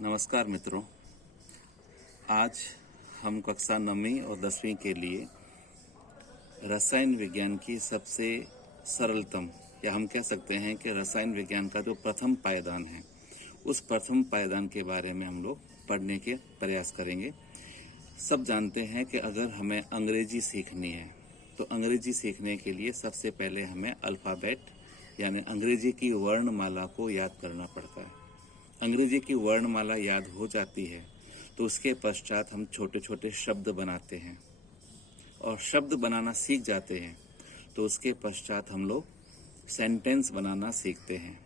नमस्कार मित्रों। आज हम कक्षा 9वीं और 10वीं के लिए रसायन विज्ञान की सबसे सरलतम या हम कह सकते हैं कि रसायन विज्ञान का जो प्रथम पायदान है उस प्रथम पायदान के बारे में हम लोग पढ़ने के प्रयास करेंगे। सब जानते हैं कि अगर हमें अंग्रेजी सीखनी है तो अंग्रेजी सीखने के लिए सबसे पहले हमें अल्फ़ाबेट यानी अंग्रेजी की वर्णमाला को याद करना पड़ता है। अंग्रेजी की वर्णमाला याद हो जाती है तो उसके पश्चात हम छोटे छोटे शब्द बनाते हैं और शब्द बनाना सीख जाते हैं तो उसके पश्चात हम लोग सेंटेंस बनाना सीखते हैं।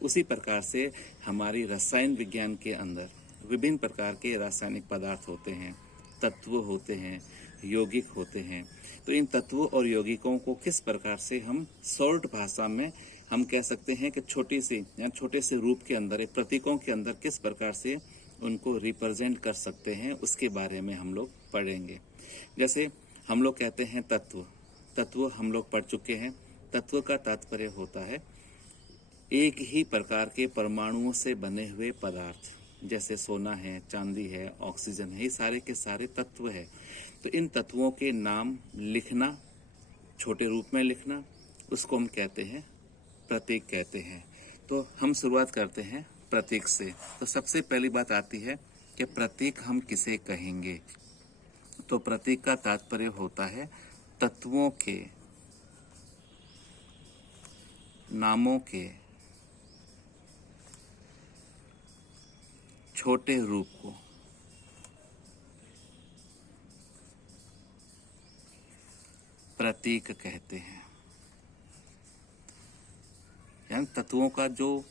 उसी प्रकार से हमारी रसायन विज्ञान के अंदर विभिन्न प्रकार के रासायनिक पदार्थ होते हैं, तत्व होते हैं, यौगिक होते हैं। तो इन तत्वों और यौगिकों को किस प्रकार से हम शॉर्ट भाषा में हम कह सकते हैं कि छोटी सी या छोटे से रूप के अंदर एक प्रतीकों के अंदर किस प्रकार से उनको रिप्रेजेंट कर सकते हैं उसके बारे में हम लोग पढ़ेंगे। जैसे हम लोग कहते हैं तत्व हम लोग पढ़ चुके हैं। तत्व का तात्पर्य होता है एक ही प्रकार के परमाणुओं से बने हुए पदार्थ, जैसे सोना है, चांदी है, ऑक्सीजन है, ये सारे के सारे तत्व है। तो इन तत्वों के नाम लिखना, छोटे रूप में लिखना, उसको हम कहते हैं प्रतीक कहते हैं। तो हम शुरुआत करते हैं प्रतीक से। तो सबसे पहली बात आती है कि प्रतीक हम किसे कहेंगे। तो प्रतीक का तात्पर्य होता है तत्वों के नामों के छोटे रूप को प्रतीक कहते हैं। यानी तत्वों का जो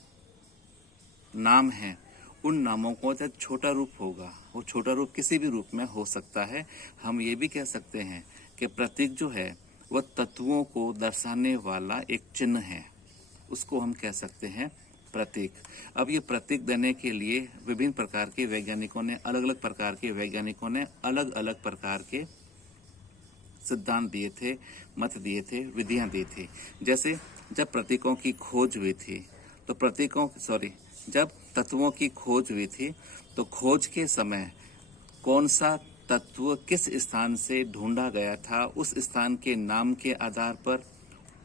नाम है उन नामों को जब छोटा रूप होगा, वो छोटा रूप किसी भी रूप में हो सकता है। हम ये भी कह सकते हैं कि प्रतीक जो है वह तत्वों को दर्शाने वाला एक चिन्ह है, उसको हम कह सकते हैं प्रतीक। अब ये प्रतीक देने के लिए विभिन्न प्रकार के वैज्ञानिकों ने अलग अलग प्रकार के सिद्धांत दिए थे, मत दिए थे, विधियां दी थी। जैसे जब प्रतीकों की खोज हुई थी तो जब तत्वों की खोज हुई थी तो खोज के समय कौन सा तत्व किस स्थान से ढूंढा गया था, उस स्थान के नाम के आधार पर,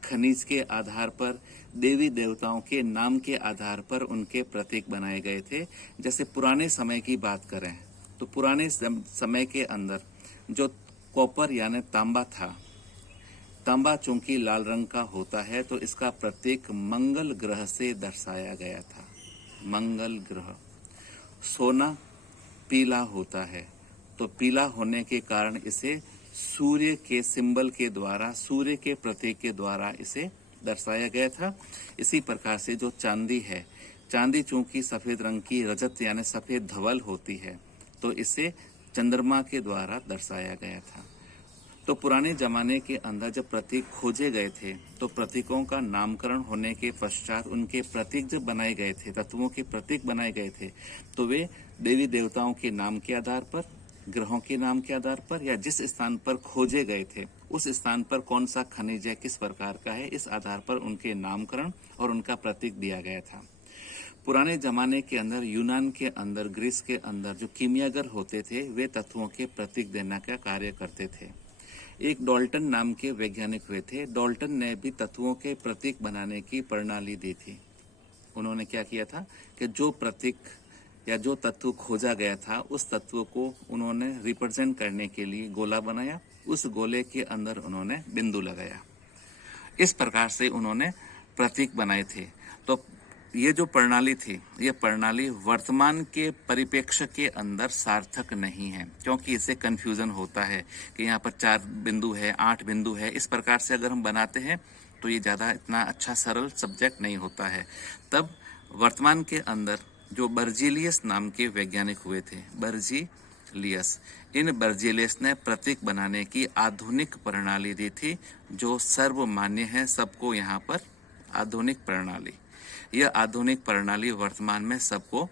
खनिज के आधार पर, देवी देवताओं के नाम के आधार पर उनके प्रतीक बनाए गए थे। जैसे पुराने समय की बात करें तो पुराने समय के अंदर जो कॉपर यानी तांबा था, तांबा चूंकि लाल रंग का होता है तो इसका प्रतीक मंगल ग्रह से दर्शाया गया था। मंगल ग्रह। सोना पीला होता है तो पीला होने के कारण इसे सूर्य के सिंबल के द्वारा, सूर्य के प्रतीक के द्वारा इसे दर्शाया गया था। इसी प्रकार से जो चांदी है, चांदी चूंकि सफेद रंग की रजत यानी सफेद धवल होती है तो इसे चंद्रमा के द्वारा दर्शाया गया था। तो पुराने जमाने के अंदर जब प्रतीक खोजे गए थे तो प्रतीकों का नामकरण होने के पश्चात उनके प्रतीक जब बनाए गए थे, तत्वों के प्रतीक बनाए गए थे, तो वे देवी देवताओं के नाम के आधार पर, ग्रहों के नाम के आधार पर या जिस स्थान पर खोजे गए थे उस स्थान पर कौन सा खनिज है, किस प्रकार का है, इस आधार पर उनके नामकरण और उनका प्रतीक दिया गया था। पुराने जमाने के अंदर यूनान के अंदर, ग्रीस के अंदर जो कीमियागर होते थे वे तत्वों के प्रतीक देने का कार्य करते थे। एक डाल्टन नाम के वैज्ञानिक हुए थे। डाल्टन ने भी तत्वों के प्रतीक बनाने की प्रणाली दी थी। उन्होंने क्या किया था कि जो प्रतीक या जो तत्व खोजा गया था उस तत्व को उन्होंने रिप्रेजेंट करने के लिए गोला बनाया, उस गोले के अंदर उन्होंने बिंदु लगाया। इस प्रकार से उन्होंने प्रतीक बनाए थे। तो ये जो प्रणाली थी, ये प्रणाली वर्तमान के परिप्रेक्ष्य के अंदर सार्थक नहीं है, क्योंकि इससे कंफ्यूजन होता है कि यहाँ पर 4 बिंदु है, 8 बिंदु है। इस प्रकार से अगर हम बनाते हैं तो ये ज़्यादा इतना अच्छा सरल सब्जेक्ट नहीं होता है। तब वर्तमान के अंदर जो बर्जीलियस नाम के वैज्ञानिक हुए थे, बर्जीलियस, इन बर्जीलियस ने प्रतीक बनाने की आधुनिक प्रणाली दी थी जो सर्वमान्य है सबको। यहाँ पर आधुनिक प्रणाली, यह आधुनिक प्रणाली वर्तमान में सबको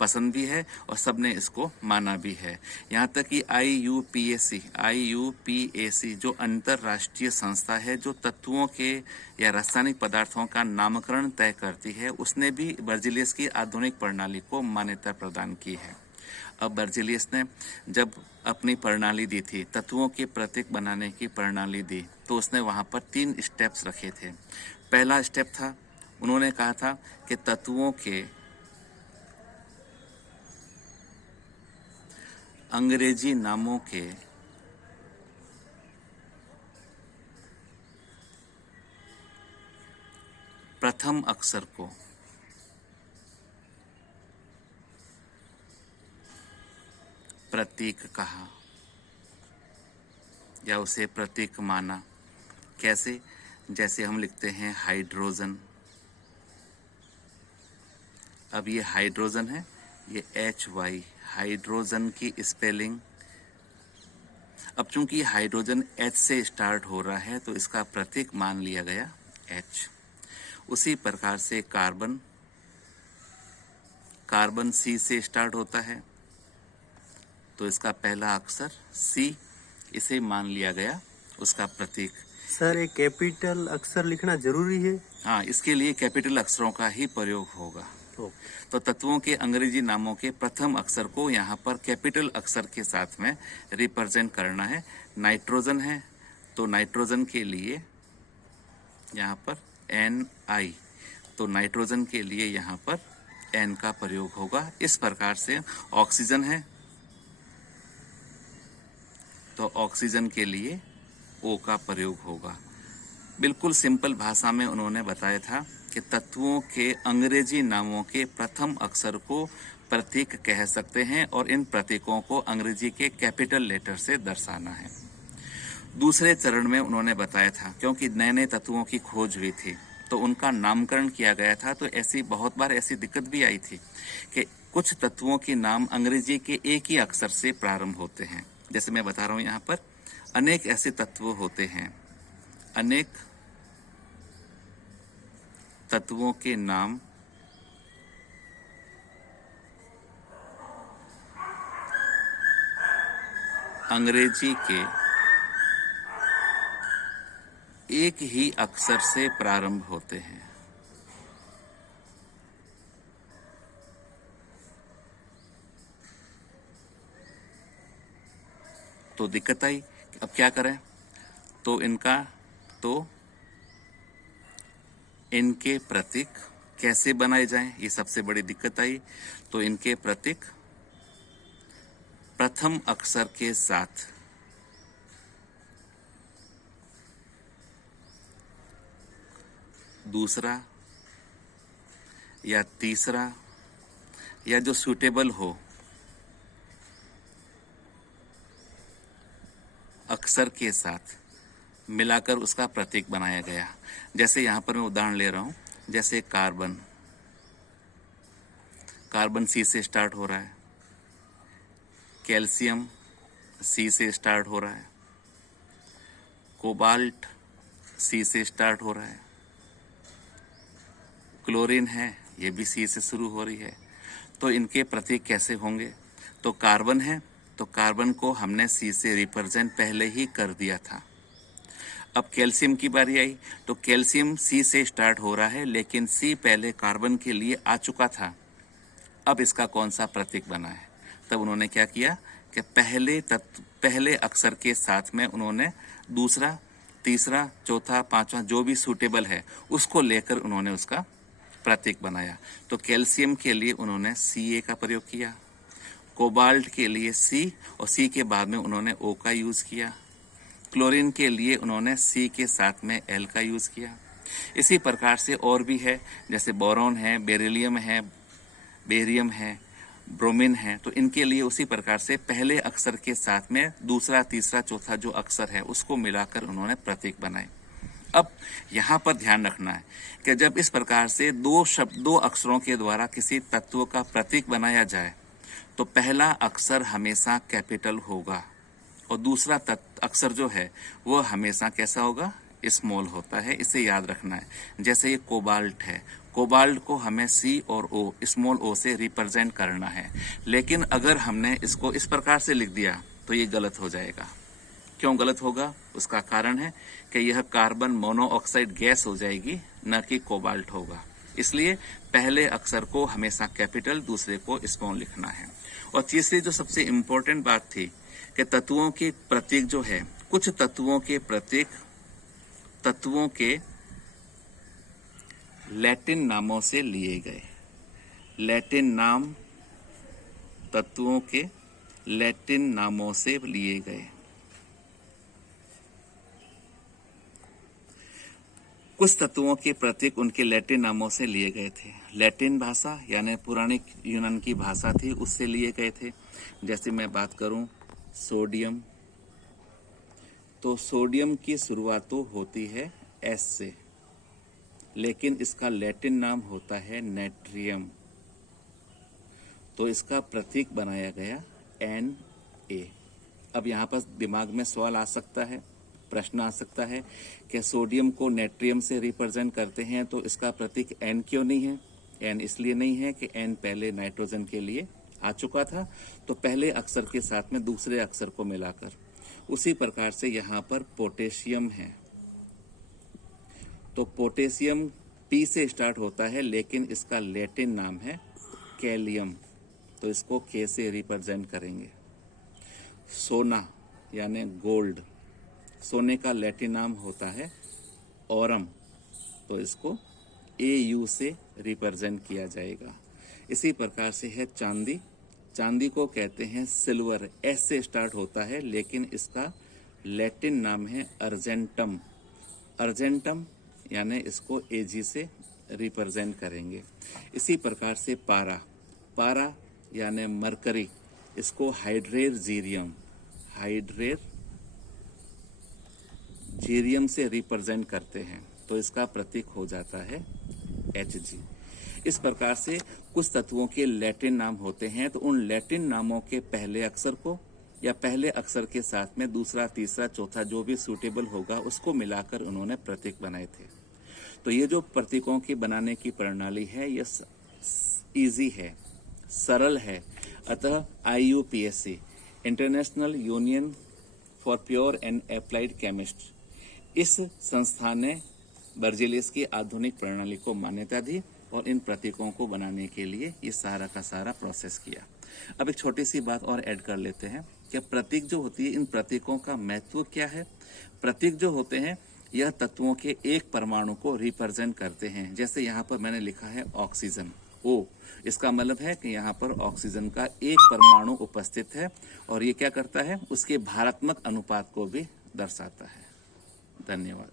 पसंद भी है और सबने इसको माना भी है। यहाँ तक कि IUPAC जो अंतरराष्ट्रीय संस्था है जो तत्वों के या रासायनिक पदार्थों का नामकरण तय करती है, उसने भी बर्ज़ेलियस की आधुनिक प्रणाली को मान्यता प्रदान की है। अब बर्ज़ेलियस ने जब अपनी प्रणाली दी थी, तत्वों के प्रतीक बनाने की प्रणाली दी, तो उसने वहाँ पर 3 स्टेप्स रखे थे। पहला स्टेप था, उन्होंने कहा था कि तत्वों के अंग्रेजी नामों के प्रथम अक्षर को प्रतीक कहा या उसे प्रतीक माना। कैसे? जैसे हम लिखते हैं हाइड्रोजन। अब ये हाइड्रोजन है, ये HY, हाइड्रोजन की स्पेलिंग। अब चूंकि हाइड्रोजन H से स्टार्ट हो रहा है तो इसका प्रतीक मान लिया गया H। उसी प्रकार से कार्बन, कार्बन C से स्टार्ट होता है तो इसका पहला अक्षर C, इसे मान लिया गया उसका प्रतीक। सर, एक कैपिटल अक्षर लिखना जरूरी है? हाँ, इसके लिए कैपिटल अक्षरों का ही प्रयोग होगा। तो तत्वों के अंग्रेजी नामों के प्रथम अक्षर को यहाँ पर कैपिटल अक्षर के साथ में रिप्रेजेंट करना है। नाइट्रोजन है तो नाइट्रोजन के लिए यहाँ पर NI, तो नाइट्रोजन के लिए यहाँ पर N का प्रयोग होगा। इस प्रकार से ऑक्सीजन है तो ऑक्सीजन के लिए O का प्रयोग होगा। बिल्कुल सिंपल भाषा में उन्होंने बताया था कि तत्वों के अंग्रेजी नामों के प्रथम अक्षर को प्रतीक कह सकते हैं और इन प्रतीकों को अंग्रेजी के कैपिटल लेटर से दर्शाना है। दूसरे चरण में उन्होंने बताया था, क्योंकि नए नए तत्वों की खोज हुई थी तो उनका नामकरण किया गया था, तो ऐसी बहुत बार ऐसी दिक्कत भी आई थी कि कुछ तत्वों के नाम अंग्रेजी के एक ही अक्षर से प्रारंभ होते हैं। जैसे मैं बता रहा हूं यहाँ पर, अनेक ऐसे तत्व होते हैं, अनेक तत्वों के नाम अंग्रेजी के एक ही अक्षर से प्रारंभ होते हैं। तो दिक्कत आई, अब क्या करें? तो इनके प्रतीक कैसे बनाए जाएं, ये सबसे बड़ी दिक्कत आई। तो इनके प्रतीक प्रथम अक्षर के साथ दूसरा या तीसरा या जो सूटेबल हो अक्षर के साथ मिलाकर उसका प्रतीक बनाया गया। जैसे यहाँ पर मैं उदाहरण ले रहा हूँ, जैसे कार्बन, कार्बन C से स्टार्ट हो रहा है, कैल्शियम C से स्टार्ट हो रहा है, कोबाल्ट C से स्टार्ट हो रहा है, क्लोरीन है, ये भी C से शुरू हो रही है। तो इनके प्रतीक कैसे होंगे? तो कार्बन है तो कार्बन को हमने C से रिप्रेजेंट पहले ही कर दिया था। अब कैल्शियम की बारी आई तो कैल्शियम C से स्टार्ट हो रहा है, लेकिन C पहले कार्बन के लिए आ चुका था। अब इसका कौन सा प्रतीक बना है? तब उन्होंने क्या किया कि पहले अक्षर के साथ में उन्होंने दूसरा, तीसरा, चौथा, पांचवा जो भी सूटेबल है उसको लेकर उन्होंने उसका प्रतीक बनाया। तो कैल्शियम के लिए उन्होंने Ca का प्रयोग किया, कोबाल्ट के लिए C और C के बाद में उन्होंने O का यूज किया, क्लोरीन के लिए उन्होंने C के साथ में L का यूज किया। इसी प्रकार से और भी है, जैसे बोरॉन है, बेरिलियम है, बेरियम है, ब्रोमीन है, तो इनके लिए उसी प्रकार से पहले अक्षर के साथ में दूसरा, तीसरा, चौथा जो अक्षर है उसको मिलाकर उन्होंने प्रतीक बनाए। अब यहाँ पर ध्यान रखना है कि जब इस प्रकार से दो अक्षरों के द्वारा किसी तत्व का प्रतीक बनाया जाए तो पहला अक्षर हमेशा कैपिटल होगा और दूसरा अक्षर जो है वो हमेशा कैसा होगा? स्मॉल होता है, इसे याद रखना है। जैसे ये कोबाल्ट है, कोबाल्ट को हमें C और O स्मॉल o से रिप्रेजेंट करना है, लेकिन अगर हमने इसको इस प्रकार से लिख दिया तो ये गलत हो जाएगा। क्यों गलत होगा? उसका कारण है कि यह कार्बन मोनोऑक्साइड गैस हो जाएगी, न कि कोबाल्ट होगा। इसलिए पहले अक्षर को हमेशा कैपिटल, दूसरे को स्मॉल लिखना है। और तीसरी जो सबसे इम्पोर्टेंट बात थी कि तत्वों के प्रतीक जो है, कुछ तत्वों के प्रतीक तत्वों के लैटिन नामों से लिए गए। लैटिन नाम तत्वों के लैटिन नामों से लिए गए। कुछ तत्वों के प्रतीक उनके लैटिन नामों से लिए गए थे। लैटिन भाषा यानी पुरानी यूनान की भाषा थी, उससे लिए गए थे। जैसे मैं बात करूं सोडियम, तो सोडियम की शुरुआत तो होती है S से, लेकिन इसका लैटिन नाम होता है नेट्रियम, तो इसका प्रतीक बनाया गया Na। अब यहाँ पर दिमाग में सवाल आ सकता है, प्रश्न आ सकता है कि सोडियम को नेट्रियम से रिप्रेजेंट करते हैं तो इसका प्रतीक N क्यों नहीं है? N इसलिए नहीं है कि N पहले नाइट्रोजन के लिए आ चुका था, तो पहले अक्षर के साथ में दूसरे अक्षर को मिलाकर। उसी प्रकार से यहाँ पर पोटेशियम है, तो पोटेशियम P से स्टार्ट होता है, लेकिन इसका लैटिन नाम है कैलियम, तो इसको K से रिप्रेजेंट करेंगे। सोना यानी गोल्ड, सोने का लैटिन नाम होता है ओरम, तो इसको AU से रिप्रेजेंट किया जाएगा। इसी प्रकार से है चांदी, चांदी को कहते हैं सिल्वर, S से स्टार्ट होता है, लेकिन इसका लैटिन नाम है अर्जेंटम, अर्जेंटम यानी इसको AG से रिप्रेजेंट करेंगे। इसी प्रकार से पारा, पारा यानी मरकरी, इसको हाइड्रेरजीरियम, हाइड्रेरजीरियम से रिप्रेजेंट करते हैं, तो इसका प्रतीक हो जाता है Hg। इस प्रकार से कुछ तत्वों के लैटिन नाम होते हैं, तो उन लैटिन नामों के पहले अक्षर को या पहले अक्षर के साथ में दूसरा, तीसरा, चौथा जो भी सूटेबल होगा उसको मिलाकर उन्होंने प्रतीक बनाए थे। तो ये जो प्रतीकों की बनाने की प्रणाली है ये इजी है, सरल है। अतः IUPAC international union for pure and applied chemist, इस संस्था ने बर्जेलियस की आधुनिक प्रणाली को मान्यता दी और इन प्रतीकों को बनाने के लिए ये सारा का सारा प्रोसेस किया। अब एक छोटी सी बात और ऐड कर लेते हैं कि प्रतीक जो होती है, इन प्रतीकों का महत्व क्या है। प्रतीक जो होते हैं यह तत्वों के एक परमाणु को रिप्रेजेंट करते हैं। जैसे यहाँ पर मैंने लिखा है ऑक्सीजन O, इसका मतलब है कि यहाँ पर ऑक्सीजन का एक परमाणु उपस्थित है और ये क्या करता है, उसके भारात्मक अनुपात को भी दर्शाता है। धन्यवाद।